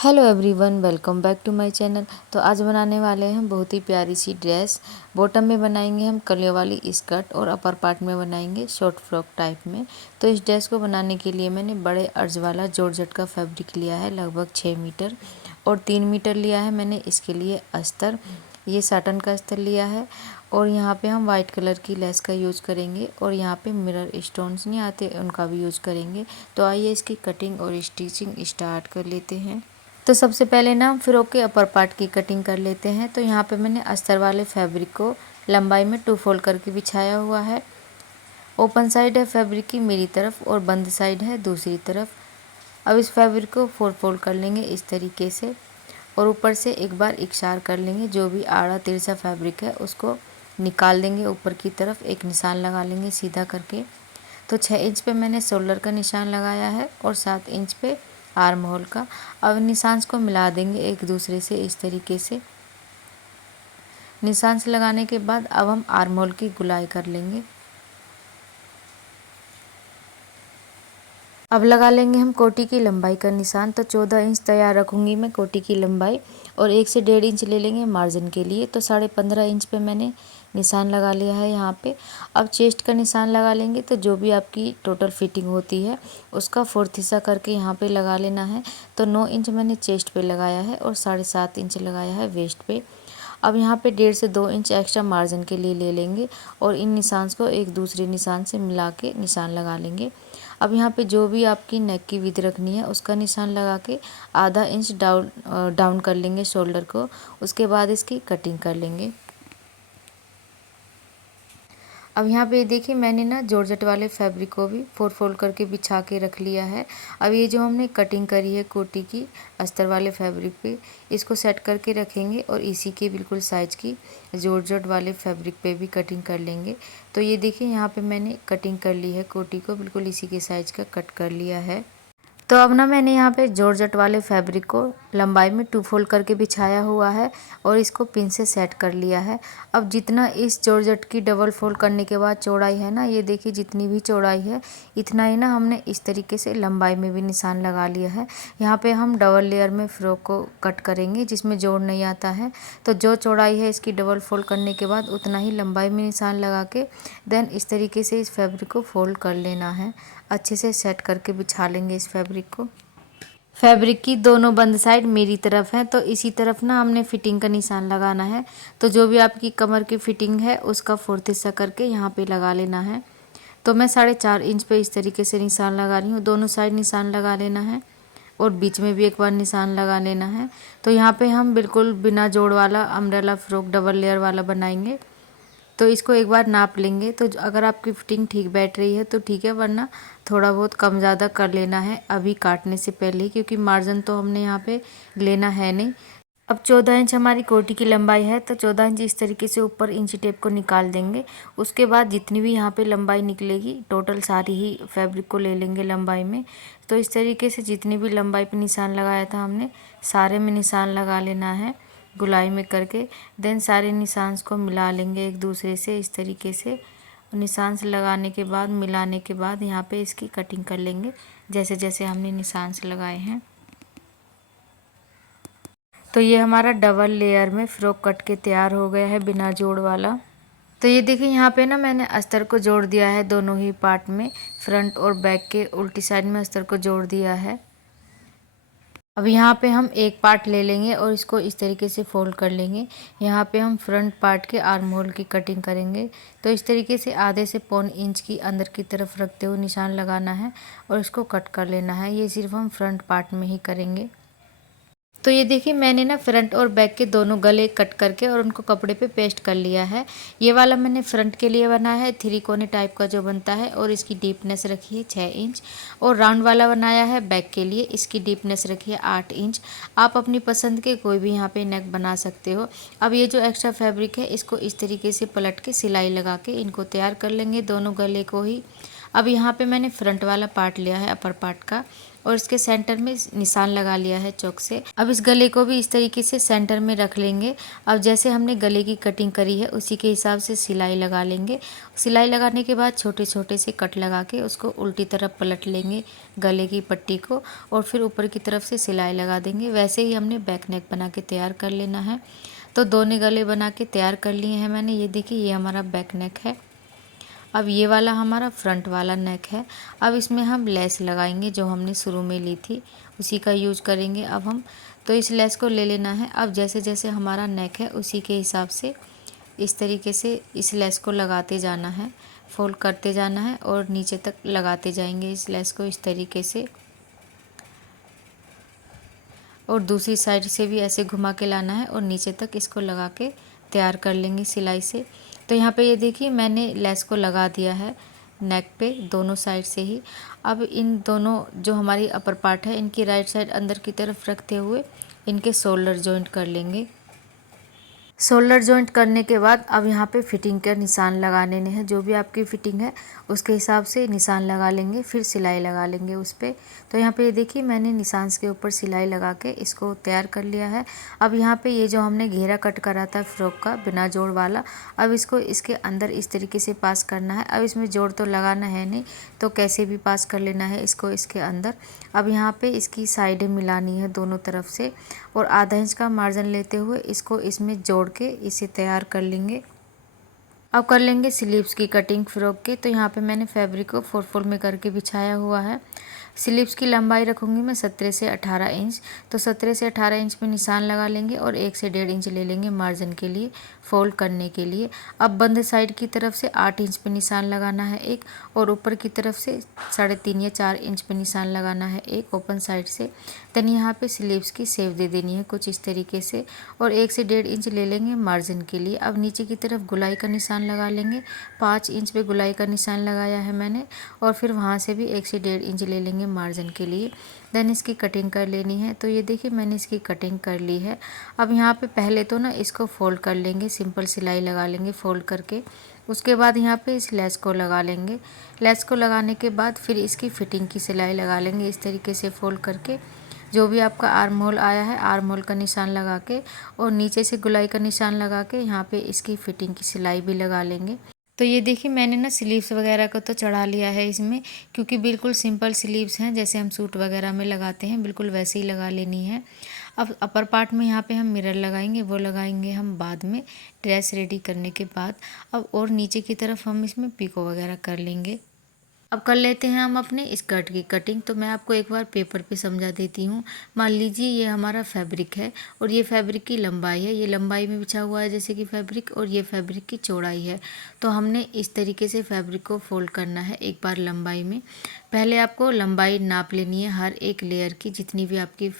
Hello everyone, welcome back to my channel. तो आज बनाने वाले हैं बहुत ही प्यारी सी ड्रेस। बॉटम में बनाएंगे हम कलियों वाली स्कर्ट और अपर पार्ट में बनाएंगे शॉर्ट फ्रॉक टाइप में। तो इस ड्रेस को बनाने के लिए मैंने बड़े अर्ज वाला जॉर्जेट का फैब्रिक लिया है, लगभग 6 मीटर, और 3 मीटर लिया है मैंने इसके लिए अस्तर। ये साटन का अस्तर लिया है और यहाँ पे हम वाइट कलर की लेस का यूज़ करेंगे और यहाँ पे मिरर स्टोन्स नहीं आते उनका भी यूज़ करेंगे। तो आइए इसकी कटिंग और स्टिचिंग स्टार्ट कर लेते हैं। तो सबसे पहले ना हम फ्रॉक के अपर पार्ट की कटिंग कर लेते हैं। तो यहाँ पे मैंने अस्तर वाले फैब्रिक को लंबाई में 2 फोल्ड करके बिछाया हुआ है। ओपन साइड है फैब्रिक की मेरी तरफ और बंद साइड है दूसरी तरफ। अब इस फैब्रिक को 4 फोल्ड कर लेंगे इस तरीके से और ऊपर से एक बार इकसार कर लेंगे। जो भी आड़ा तिरछा फैब्रिक है उसको निकाल देंगे, ऊपर की तरफ एक निशान लगा लेंगे सीधा करके। तो 6 इंच पे मैंने शोल्डर का निशान लगाया है और 7 इंच पे आर्म होल का। अब निशान को मिला देंगे एक दूसरे से इस तरीके से। निशान से लगाने के बाद अब हम आर्म होल की गुलाई कर लेंगे। अब लगा लेंगे हम कोटी की लंबाई का निशान। तो 14 इंच तैयार रखूँगी मैं कोटी की लंबाई और 1 से 1.5 इंच ले लेंगे मार्जिन के लिए। तो 15.5 इंच पे मैंने निशान लगा लिया है यहाँ पे। अब चेस्ट का निशान लगा लेंगे। तो जो भी आपकी टोटल फिटिंग होती है उसका 4th हिस्सा करके यहाँ पे लगा लेना है। तो 9 इंच मैंने चेस्ट पे लगाया है और 7.5 इंच लगाया है वेस्ट पे। अब यहाँ पे 1.5 से 2 इंच एक्स्ट्रा मार्जिन के लिए ले लेंगे और इन निशान को एक दूसरे निशान से मिला के निशान लगा लेंगे। अब यहाँ पे जो भी आपकी नेक की विड्थ रखनी है उसका निशान लगा के आधा इंच डाउन कर लेंगे शोल्डर को। उसके बाद इसकी कटिंग कर लेंगे। अब यहाँ पे देखिए मैंने ना जॉर्जेट वाले फैब्रिक को भी 4 फोल्ड करके बिछा के रख लिया है। अब ये जो हमने कटिंग करी है कोटी की अस्तर वाले फैब्रिक पे, इसको सेट करके रखेंगे और इसी के बिल्कुल साइज की जॉर्जेट वाले फैब्रिक पे भी कटिंग कर लेंगे। तो ये देखिए यहाँ पे मैंने कटिंग कर ली है कोटी को, बिल्कुल इसी के साइज का कट कर लिया है। तो अब ना मैंने यहाँ पे जॉर्जेट वाले फैब्रिक को लंबाई में 2 फोल्ड करके बिछाया हुआ है और इसको पिन से सेट कर लिया है। अब जितना इस जॉर्जेट की डबल फोल्ड करने के बाद चौड़ाई है ना, ये देखिए जितनी भी चौड़ाई है इतना ही ना हमने इस तरीके से लंबाई में भी निशान लगा लिया है। यहाँ पे हम डबल लेयर में फ्रॉक को कट करेंगे जिसमें जोड़ नहीं आता है। तो जो चौड़ाई है इसकी डबल फोल्ड करने के बाद उतना ही लंबाई में निशान लगा के देन इस तरीके से इस फैब्रिक को फोल्ड कर लेना है। अच्छे से सेट करके बिछा लेंगे इस फैब्रिक को। फैब्रिक की दोनों बंद साइड मेरी तरफ है तो इसी तरफ ना हमने फिटिंग का निशान लगाना है। तो जो भी आपकी कमर की फिटिंग है उसका 4th हिस्सा करके यहाँ पे लगा लेना है। तो मैं 4.5 इंच पे इस तरीके से निशान लगा रही हूँ। दोनों साइड निशान लगा लेना है और बीच में भी एक बार निशान लगा लेना है। तो यहाँ पे हम बिल्कुल बिना जोड़ वाला अम्ब्रेला फ्रॉक डबल लेयर वाला बनाएंगे। तो इसको एक बार नाप लेंगे। तो अगर आपकी फिटिंग ठीक बैठ रही है तो ठीक है, वरना थोड़ा बहुत कम ज़्यादा कर लेना है अभी काटने से पहले ही, क्योंकि मार्जिन तो हमने यहाँ पे लेना है नहीं। अब 14 इंच हमारी कोटी की लंबाई है तो 14 इंच इस तरीके से ऊपर इंची टेप को निकाल देंगे। उसके बाद जितनी भी यहाँ पे लंबाई निकलेगी टोटल सारी ही फैब्रिक को ले लेंगे लंबाई में। तो इस तरीके से जितनी भी लंबाई पे निशान लगाया था हमने सारे में निशान लगा लेना है गुलाई में करके। देन सारे निशान को मिला लेंगे एक दूसरे से इस तरीके से। निशान से लगाने के बाद मिलाने के बाद यहाँ पे इसकी कटिंग कर लेंगे जैसे जैसे हमने निशान से लगाए हैं। तो ये हमारा डबल लेयर में फ्रॉक कट के तैयार हो गया है बिना जोड़ वाला। तो ये देखिए यहाँ पे ना मैंने अस्तर को जोड़ दिया है दोनों ही पार्ट में, फ्रंट और बैक के उल्टी साइड में अस्तर को जोड़ दिया है। अब यहाँ पे हम एक पार्ट ले लेंगे और इसको इस तरीके से फोल्ड कर लेंगे। यहाँ पे हम फ्रंट पार्ट के आर्म होल की कटिंग करेंगे। तो इस तरीके से आधे से 1.25 इंच की अंदर की तरफ रखते हुए निशान लगाना है और इसको कट कर लेना है। ये सिर्फ हम फ्रंट पार्ट में ही करेंगे। तो ये देखिए मैंने ना फ्रंट और बैक के दोनों गले कट करके और उनको कपड़े पे पेस्ट कर लिया है। ये वाला मैंने फ्रंट के लिए बनाया है 3 कोने टाइप का जो बनता है और इसकी डीपनेस रखी है 6 इंच। और राउंड वाला बनाया है बैक के लिए, इसकी डीपनेस रखी है 8 इंच। आप अपनी पसंद के कोई भी यहाँ पे नेक बना सकते हो। अब ये जो एक्स्ट्रा फैब्रिक है इसको इस तरीके से पलट के सिलाई लगा के इनको तैयार कर लेंगे दोनों गले को ही। अब यहाँ पे मैंने फ्रंट वाला पार्ट लिया है अपर पार्ट का और इसके सेंटर में निशान लगा लिया है चौक से। अब इस गले को भी इस तरीके से सेंटर में रख लेंगे। अब जैसे हमने गले की कटिंग करी है उसी के हिसाब से सिलाई लगा लेंगे। सिलाई लगाने के बाद छोटे छोटे से कट लगा के उसको उल्टी तरफ पलट लेंगे गले की पट्टी को, और फिर ऊपर की तरफ से सिलाई लगा देंगे। वैसे ही हमने बैक नेक बना के तैयार कर लेना है। तो दोनों गले बना के तैयार कर लिए हैं मैंने। ये देखिए ये हमारा बैक नेक है। अब ये वाला हमारा फ्रंट वाला नेक है। अब इसमें हम लेस लगाएंगे जो हमने शुरू में ली थी, उसी का यूज करेंगे अब हम। तो इस लेस को ले लेना है। अब जैसे जैसे हमारा नेक है उसी के हिसाब से इस तरीके से इस लेस को लगाते जाना है, फोल्ड करते जाना है और नीचे तक लगाते जाएंगे इस लेस को इस तरीके से। और दूसरी साइड से भी ऐसे घुमा के लाना है और नीचे तक इसको लगा के तैयार कर लेंगे सिलाई से। तो यहाँ पे ये देखिए मैंने लेस को लगा दिया है नेक पे दोनों साइड से ही। अब इन दोनों जो हमारी अपर पार्ट है इनकी राइट साइड अंदर की तरफ रखते हुए इनके शोल्डर जॉइंट कर लेंगे। शोल्डर जॉइंट करने के बाद अब यहाँ पे फिटिंग का निशान लगाने हैं। जो भी आपकी फिटिंग है उसके हिसाब से निशान लगा लेंगे, फिर सिलाई लगा लेंगे उस पर। तो यहाँ पे ये देखिए मैंने निशान के ऊपर सिलाई लगा के इसको तैयार कर लिया है। अब यहाँ पे ये जो हमने घेरा कट करा था फ्रॉक का बिना जोड़ वाला, अब इसको इसके अंदर इस तरीके से पास करना है। अब इसमें जोड़ तो लगाना है नहीं, तो कैसे भी पास कर लेना है इसको इसके अंदर। अब यहाँ पे इसकी साइडें मिलानी है दोनों तरफ से, और आधा इंच का मार्जिन लेते हुए इसको इसमें जोड़ के इसे तैयार कर लेंगे। अब कर लेंगे स्लीव्स की कटिंग फ्रॉक के। तो यहाँ पे मैंने फैब्रिक को 4 फोल्ड में करके बिछाया हुआ है। स्लीव्स की लंबाई रखूँगी मैं 17 से 18 इंच। तो 17 से 18 इंच में निशान लगा लेंगे और 1 से 1.5 इंच ले लेंगे मार्जिन के लिए, फोल्ड करने के लिए। अब बंद साइड की तरफ से 8 इंच पे निशान लगाना है एक, और ऊपर की तरफ से 3.5 या 4 इंच पे निशान लगाना है एक ओपन साइड से। देन यहाँ पे स्लीव्स की शेप दे देनी है कुछ इस तरीके से, और 1 से 1.5 इंच ले लेंगे मार्जिन के लिए। अब नीचे की तरफ गुलाई का निशान लगा लेंगे। 5 इंच पे गुलाई का निशान लगाया है मैंने, और फिर वहाँ से भी 1 से 1.5 इंच ले लेंगे मार्जिन के लिए। देन इसकी कटिंग कर लेनी है। तो ये देखिए मैंने इसकी कटिंग कर ली है। अब यहाँ पे पहले तो ना इसको फोल्ड कर लेंगे, सिंपल सिलाई लगा लेंगे फोल्ड करके। उसके बाद यहाँ पे इस लेस को लगा लेंगे। लेस को लगाने के बाद फिर इसकी फिटिंग की सिलाई लगा लेंगे इस तरीके से फोल्ड करके। जो भी आपका आर्म होल आया है आर्म होल का निशान लगा के, और नीचे से गुलाई का निशान लगा के यहाँ पे इसकी फिटिंग की सिलाई भी लगा लेंगे। तो ये देखिए मैंने ना स्लीव्स वगैरह को तो चढ़ा लिया है इसमें, क्योंकि बिल्कुल सिंपल स्लीव्स हैं जैसे हम सूट वगैरह में लगाते हैं, बिल्कुल वैसे ही लगा लेनी है। अब अपर पार्ट में यहाँ पे हम मिरर लगाएंगे, वो लगाएंगे हम बाद में ड्रेस रेडी करने के बाद। अब और नीचे की तरफ हम इसमें पिको वगैरह कर लेंगे। अब कर लेते हैं हम अपने स्कर्ट की कटिंग। तो मैं आपको एक बार पेपर पे समझा देती हूँ। मान लीजिए ये हमारा फैब्रिक है और ये फैब्रिक की लंबाई है, ये लंबाई में बिछा हुआ है जैसे कि फैब्रिक, और ये फैब्रिक की चौड़ाई है। तो हमने इस तरीके से फैब्रिक को फोल्ड करना है एक बार लंबाई में। पहले आपको लंबाई नाप लेनी है हर एक लेयर की, जितनी भी आपकी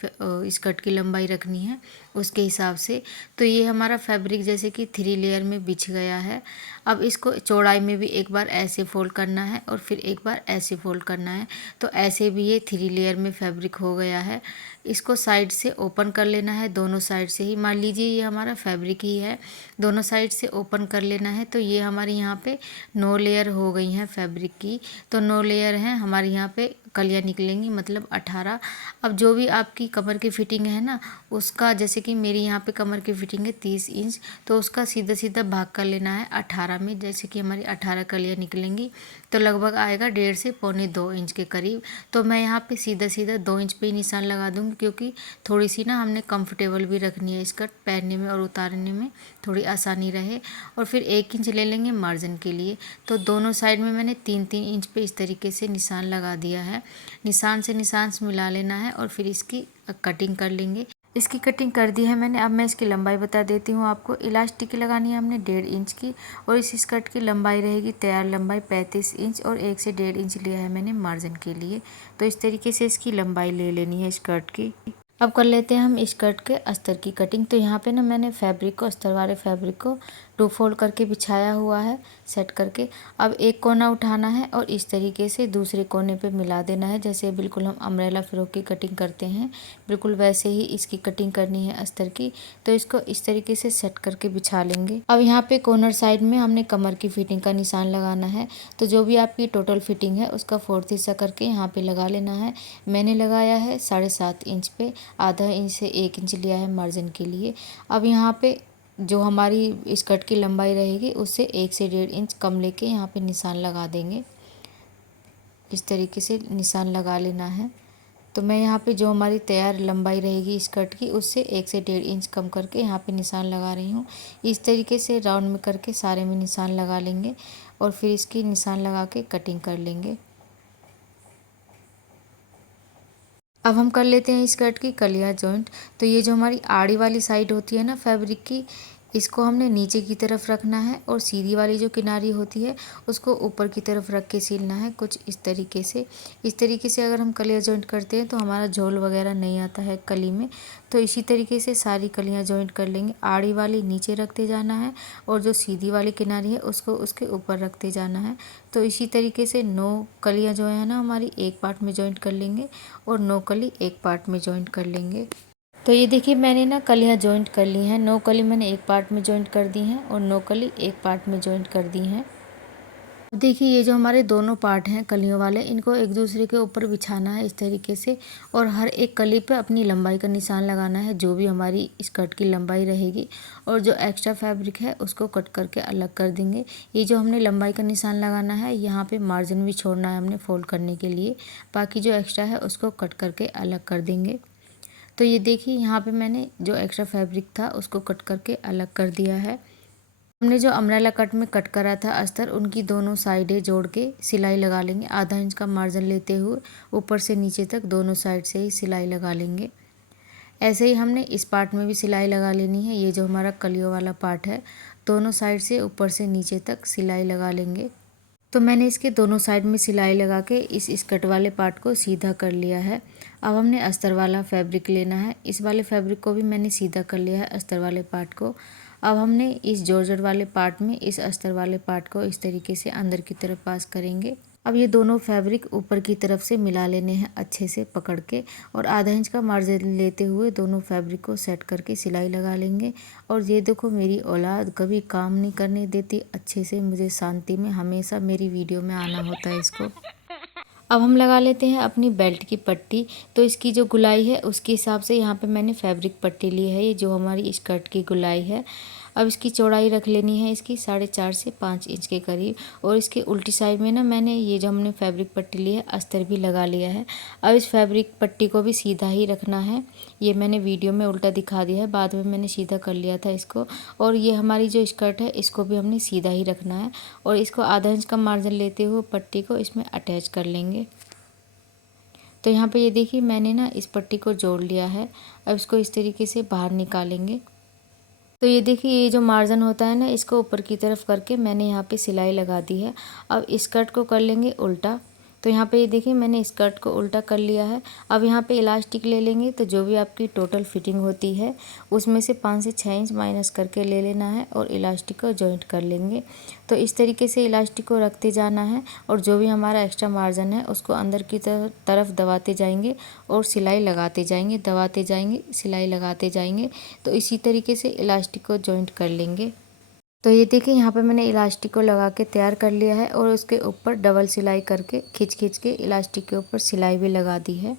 स्कर्ट की लंबाई रखनी है उसके हिसाब से। तो ये हमारा फैब्रिक जैसे कि 3 लेयर में बिछ गया है। अब इसको चौड़ाई में भी एक बार ऐसे फोल्ड करना है और फिर एक बार ऐसे फोल्ड करना है। तो ऐसे भी ये 3 लेयर में फैब्रिक हो गया है। इसको साइड से ओपन कर लेना है, दोनों साइड से ही। मान लीजिए ये हमारा फैब्रिक ही है, दोनों साइड से ओपन कर लेना है। तो ये हमारी यहाँ पे 9 लेयर हो गई हैं फैब्रिक की। तो 9 लेयर हैं हमारे यहाँ पे, कलियाँ निकलेंगी मतलब 18। अब जो भी आपकी कमर की फिटिंग है ना उसका, जैसे कि मेरी यहाँ पे कमर की फिटिंग है 30 इंच, तो उसका सीधा सीधा भाग कर लेना है 18 में। जैसे कि हमारी 18 कलियाँ निकलेंगी तो लगभग आएगा 1.5 से पौने 2 इंच के करीब। तो मैं यहाँ पे सीधा सीधा 2 इंच पे ही निशान लगा दूँगी, क्योंकि थोड़ी सी ना हमने कंफर्टेबल भी रखनी है स्कर्ट, पहनने में और उतारने में थोड़ी आसानी रहे। और फिर 1 इंच ले लेंगे मार्जिन के लिए। तो दोनों साइड में मैंने 3-3 इंच पे इस तरीके से निशान लगा दिया है। निशान से निशान मिला लेना है और फिर इसकी कटिंग कर लेंगे। इसकी कटिंग कर दी है मैंने। अब मैं इसकी लंबाई बता देती हूँ आपको। इलास्टिक की लगानी है हमने 1.5 इंच की, और इस स्कर्ट की लंबाई रहेगी तैयार लंबाई 35 इंच, और 1 से 1.5 इंच लिया है मैंने मार्जिन के लिए। तो इस तरीके से इसकी लंबाई ले लेनी है स्कर्ट की। अब कर लेते हैं हम स्कर्ट के अस्तर की कटिंग। तो यहाँ पे ना मैंने फैब्रिक को, अस्तर वाले फैब्रिक को टू फोल्ड करके बिछाया हुआ है सेट करके। अब एक कोना उठाना है और इस तरीके से दूसरे कोने पे मिला देना है, जैसे बिल्कुल हम अम्ब्रेला फ्रॉक की कटिंग करते हैं बिल्कुल वैसे ही इसकी कटिंग करनी है अस्तर की। तो इसको इस तरीके से सेट करके बिछा लेंगे। अब यहाँ पे कॉर्नर साइड में हमने कमर की फिटिंग का निशान लगाना है। तो जो भी आपकी टोटल फिटिंग है उसका 4th हिस्सा करके यहाँ पे लगा लेना है। मैंने लगाया है 7.5 इंच पे, आधा इंच से 1 इंच लिया है मार्जिन के लिए। अब यहाँ पे जो हमारी स्कर्ट की लंबाई रहेगी उससे 1 से 1.5 इंच कम लेके यहाँ पे निशान लगा देंगे। इस तरीके से निशान लगा लेना है। तो मैं यहाँ पे जो हमारी तैयार लंबाई रहेगी स्कर्ट की उससे 1 से 1.5 इंच कम करके यहाँ पे निशान लगा रही हूँ। इस तरीके से राउंड में करके सारे में निशान लगा लेंगे और फिर इसकी निशान लगा के कटिंग कर लेंगे। अब हम कर लेते हैं स्कर्ट की कलिया जॉइंट। तो ये जो हमारी आड़ी वाली साइड होती है ना फैब्रिक की, इसको हमने नीचे की तरफ रखना है और सीधी वाली जो किनारी होती है उसको ऊपर की तरफ रख के सिलना है कुछ इस तरीके से। इस तरीके से अगर हम कलिया जॉइंट करते हैं तो हमारा झोल वगैरह नहीं आता है कली में। तो इसी तरीके से सारी कलियां जॉइंट कर लेंगे। आड़ी वाली नीचे रखते जाना है और जो सीधी वाली किनारी है उसको उसके ऊपर रखते जाना है। तो इसी तरीके से 9 कलियां जो है ना हमारी एक पार्ट में जॉइंट कर लेंगे और 9 कली एक पार्ट में जॉइंट कर लेंगे। तो ये देखिए मैंने ना कलियाँ जॉइंट कर ली हैं। 9 कली मैंने एक पार्ट में जॉइंट कर दी हैं और 9 कली एक पार्ट में जॉइंट कर दी हैं। देखिए ये जो हमारे दोनों पार्ट हैं कलियों वाले, इनको एक दूसरे के ऊपर बिछाना है इस तरीके से और हर एक कली पे अपनी लंबाई का निशान लगाना है, जो भी हमारी स्कर्ट की लंबाई रहेगी। और जो एक्स्ट्रा फैब्रिक है उसको कट करके अलग कर देंगे। ये जो हमने लंबाई का निशान लगाना है यहाँ पे मार्जिन भी छोड़ना है हमने फोल्ड करने के लिए। बाकी जो एक्स्ट्रा है उसको कट करके अलग कर देंगे। तो ये देखिए यहाँ पे मैंने जो एक्स्ट्रा फैब्रिक था उसको कट करके अलग कर दिया है। हमने जो अम्ब्रेला कट में कट करा था अस्तर, उनकी दोनों साइडें जोड़ के सिलाई लगा लेंगे। आधा इंच का मार्जिन लेते हुए ऊपर से नीचे तक दोनों साइड से ही सिलाई लगा लेंगे। ऐसे ही हमने इस पार्ट में भी सिलाई लगा लेनी है। ये जो हमारा कलियों वाला पार्ट है दोनों साइड से ऊपर से नीचे तक सिलाई लगा लेंगे। तो मैंने इसके दोनों साइड में सिलाई लगा के इस स्कर्ट वाले पार्ट को सीधा कर लिया है। अब हमने अस्तर वाला फैब्रिक लेना है। इस वाले फैब्रिक को भी मैंने सीधा कर लिया है अस्तर वाले पार्ट को। अब हमने इस जॉर्जेट वाले पार्ट में इस अस्तर वाले पार्ट को इस तरीके से अंदर की तरफ पास करेंगे। अब ये दोनों फैब्रिक ऊपर की तरफ से मिला लेने हैं अच्छे से पकड़ के और आधा इंच का मार्जिन लेते हुए दोनों फैब्रिक को सेट करके सिलाई लगा लेंगे। और ये देखो मेरी औलाद कभी काम नहीं करने देती अच्छे से, मुझे शांति में हमेशा मेरी वीडियो में आना होता है इसको। अब हम लगा लेते हैं अपनी बेल्ट की पट्टी। तो इसकी जो गुलाई है उसके हिसाब से यहाँ पे मैंने फैब्रिक पट्टी ली है, ये जो हमारी स्कर्ट की गुलाई है। अब इसकी चौड़ाई रख लेनी है इसकी 4.5 से 5 इंच के करीब। और इसके उल्टी साइड में ना मैंने ये जो हमने फैब्रिक पट्टी ली है अस्तर भी लगा लिया है। अब इस फैब्रिक पट्टी को भी सीधा ही रखना है। ये मैंने वीडियो में उल्टा दिखा दिया है, बाद में मैंने सीधा कर लिया था इसको। और ये हमारी जो स्कर्ट है इसको भी हमने सीधा ही रखना है और इसको आधा इंच का मार्जिन लेते हुए पट्टी को इसमें अटैच कर लेंगे। तो यहाँ पे ये देखिए मैंने ना इस पट्टी को जोड़ लिया है। अब इसको इस तरीके से बाहर निकालेंगे। तो ये देखिए ये जो मार्जिन होता है ना इसको ऊपर की तरफ करके मैंने यहाँ पे सिलाई लगा दी है। अब स्कर्ट को कर लेंगे उल्टा। तो यहाँ पे ये देखिए मैंने स्कर्ट को उल्टा कर लिया है। अब यहाँ पे इलास्टिक ले लेंगे। तो जो भी आपकी टोटल फिटिंग होती है उसमें से 5 से 6 इंच माइनस करके ले लेना है और इलास्टिक को जॉइंट कर लेंगे। तो इस तरीके से इलास्टिक को रखते जाना है और जो भी हमारा एक्स्ट्रा मार्जिन है उसको अंदर की तरफ दबाते जाएंगे और सिलाई लगाते जाएंगे, दबाते जाएंगे, सिलाई लगाते जाएंगे। तो इसी तरीके से इलास्टिक को जॉइंट कर लेंगे। तो ये देखिए यहाँ पे मैंने इलास्टिक को लगा के तैयार कर लिया है और उसके ऊपर डबल सिलाई करके खींच खींच के इलास्टिक के ऊपर सिलाई भी लगा दी है।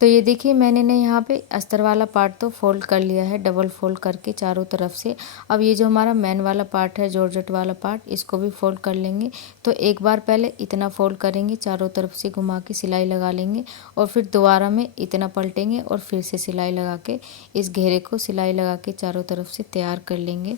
तो ये देखिए मैंने ना यहाँ पे अस्तर वाला पार्ट तो फोल्ड कर लिया है डबल फोल्ड करके चारों तरफ से। अब ये जो हमारा मेन वाला पार्ट है जॉर्जेट वाला पार्ट, इसको भी फोल्ड कर लेंगे। तो एक बार पहले इतना फोल्ड करेंगे, चारों तरफ से घुमा के सिलाई लगा लेंगे और फिर दोबारा में इतना पलटेंगे और फिर से सिलाई लगा के इस घेरे को सिलाई लगा के चारों तरफ से तैयार कर लेंगे।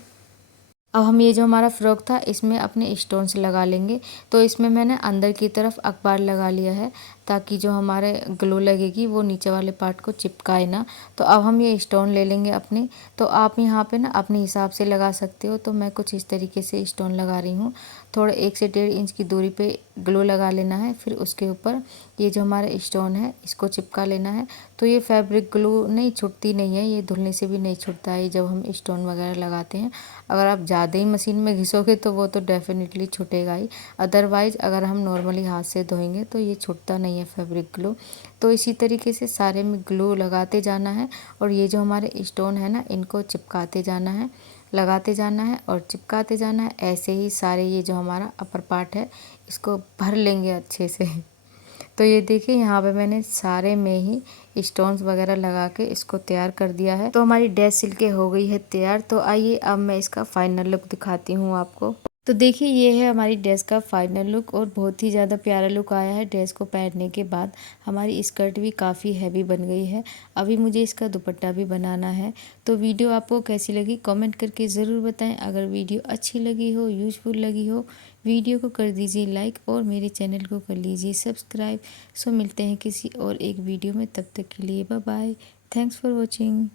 अब हम ये जो हमारा फ्रॉक था इसमें अपने स्टोन्स लगा लेंगे। तो इसमें मैंने अंदर की तरफ अखबार लगा लिया है ताकि जो हमारे ग्लो लगेगी वो नीचे वाले पार्ट को चिपकाए ना। तो अब हम ये स्टोन ले लेंगे अपने। तो आप यहाँ पे ना अपने हिसाब से लगा सकते हो। तो मैं कुछ इस तरीके से स्टोन लगा रही हूँ। थोड़ा 1 से 1.5 इंच की दूरी पे ग्लो लगा लेना है। फिर उसके ऊपर ये जो हमारा स्टोन है इसको चिपका लेना है। तो ये फैब्रिक ग्लू नहीं छूटती नहीं है, ये धुलने से भी नहीं छूटता है जब हम स्टोन वगैरह लगाते हैं। अगर आप ज़्यादा ही मशीन में घिसोगे तो वो तो डेफिनेटली छूटेगा ही, अदरवाइज़ अगर हम नॉर्मली हाथ से धोएंगे तो ये छूटता नहीं है फैब्रिक ग्लू। तो इसी तरीके से सारे में ग्लू लगाते जाना है और ये जो हमारे स्टोन है ना, इनको चिपकाते जाना है, लगाते जाना है और चिपकाते जाना है। ऐसे ही सारे ये जो हमारा अपर पार्ट है इसको भर लेंगे अच्छे से। तो ये देखिए यहाँ पे मैंने सारे में ही स्टोन्स वगैरह लगा के इसको तैयार कर दिया है। तो हमारी ड्रेस सिल के हो गई है तैयार। तो आइए अब मैं इसका फाइनल लुक दिखाती हूँ आपको। तो देखिए ये है हमारी ड्रेस का फाइनल लुक और बहुत ही ज़्यादा प्यारा लुक आया है। ड्रेस को पहनने के बाद हमारी स्कर्ट भी काफ़ी हैवी बन गई है। अभी मुझे इसका दुपट्टा भी बनाना है। तो वीडियो आपको कैसी लगी कमेंट करके ज़रूर बताएं। अगर वीडियो अच्छी लगी हो, यूजफुल लगी हो, वीडियो को कर दीजिए लाइक और मेरे चैनल को कर लीजिए सब्सक्राइब। सो मिलते हैं किसी और एक वीडियो में, तब तक के लिए bye bye. Thanks for watching.